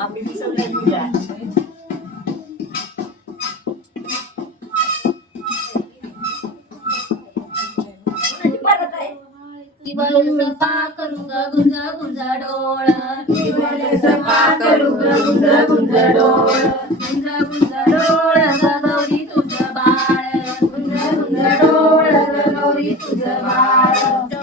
आम्ही विसरले तुझ्या करू गुंज गुंज डोळ सपा करू गुंज गुंज डोळ गुंज गुंज डोळ गौरी बाळ गुंज गुंज डोळ गौरी बाळ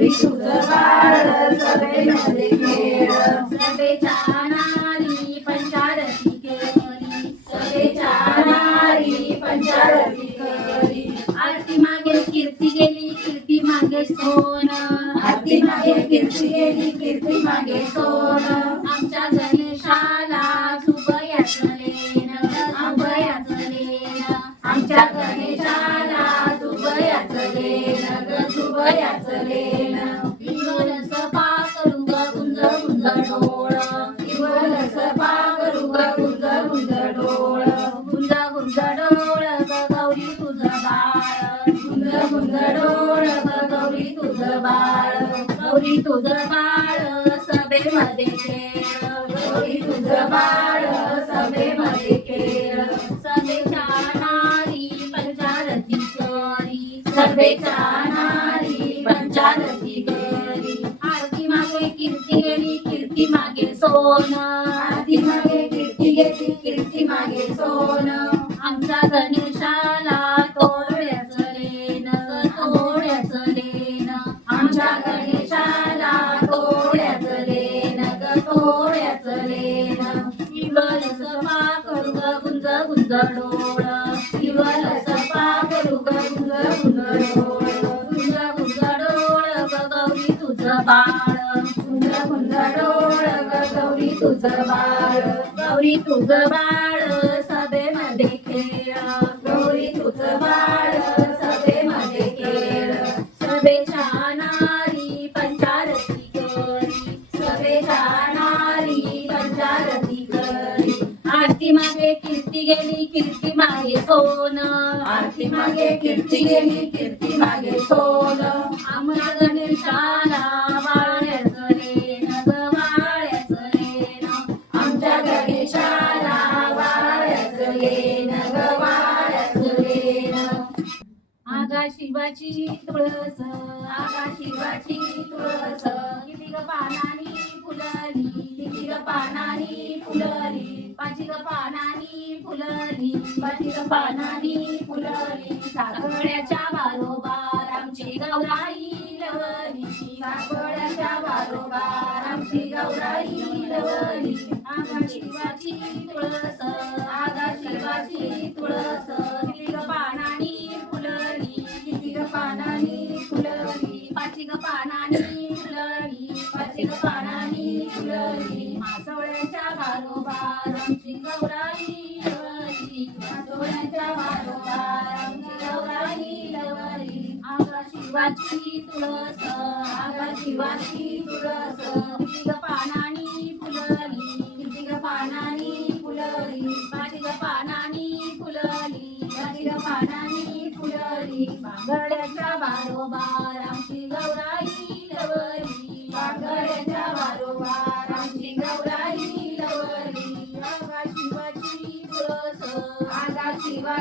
विशुद्ध बाळ सभेमध्ये खेळ सभेच्या नारी पंचारती केली सभेच्या नारी पंचारती आरती मागे कीर्ती गेली कीर्ती मागे सोन आरती मागे कीर्ती गेली कीर्ती मागे सोन आमच्या गणेशाला सुबयाचं डोळ गौरी तुझं बाळ. गुंज गुंज डोळ ग गौरी तुझं बाळ. गौरी तुझं बाळ सभेमध्ये खेळ. गौरी तुझं बाळ सभेमध्ये खेळ. सभेच्या नारी पंचारती करी सभेच्या नारी पंचारती करी आरती मागे कीर्ती गेली कीर्ती मागे सोन. आरती मागे गणेशाला तोड्याचं लेन ग तोड्याचं लेन आमच्या गणेशाला तोड्याचं लेन ग तोड्याचं लेन विवल सभा करू ग गुंज गुंज डोळ. किवल सपा करू ग गुंज गुंज डोळ. गुंज गुंज डोळ गौरी तुझं बाळ. गुंज गुंज डोळ ग गौरी तुझं बाळ. गौरी तुझं बाळ. बाळ पंचारती करी. पंचारती करी. आरती मागे कीर्ती गेली कीर्ती मागे सोन. आरती मागे कीर्ती गेली कीर्ती मागे सोन. शिवाची तुळस आगा शिवाची तुळस किती ग पानानी फुलली किती ग पानानी फुलली पाची ग पानानी फुलली पाची ग पानानी फुलली साखळ्याच्या बारोबार आमची गौराई लवली साखळ्याच्या बारोबार आमची गौराई लवली आगा शिवाची तुळस ग पानानी फुलली पाची पानानी फुलली मासोळ्याच्या बारोबार आमची गौराई लवली मासोळ्याच्या बारोबार आमची गौराई लवली आगा शिवाची तुळस आगा शिवाची तुळस किती पानानी फुलली किती पानानी फुलली पाची पानानी फुलली पाची पानानी फुलली बांगड्याच्या बारोबार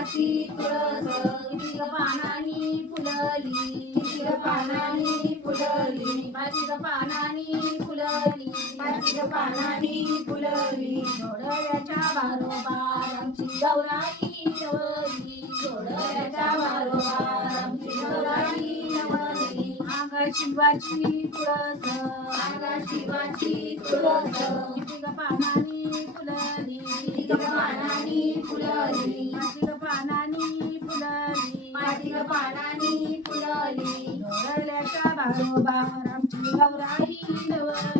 शिवाची तुळस पानानी फुलली. किती पानानी फुलली. पाची पानानी फुलली. पाची पानानी फुलली. जोडव्याच्या बारोबार आमची गौराई लवली डोळ्याच्या बारोबार आमची शिवाची तुळस शिवाची तुळस. पानानी फुलली. किती पानानी फुलली. झाडांनी फुलली गौरल्याच्या बाळोबा आमची गौराई नवरी.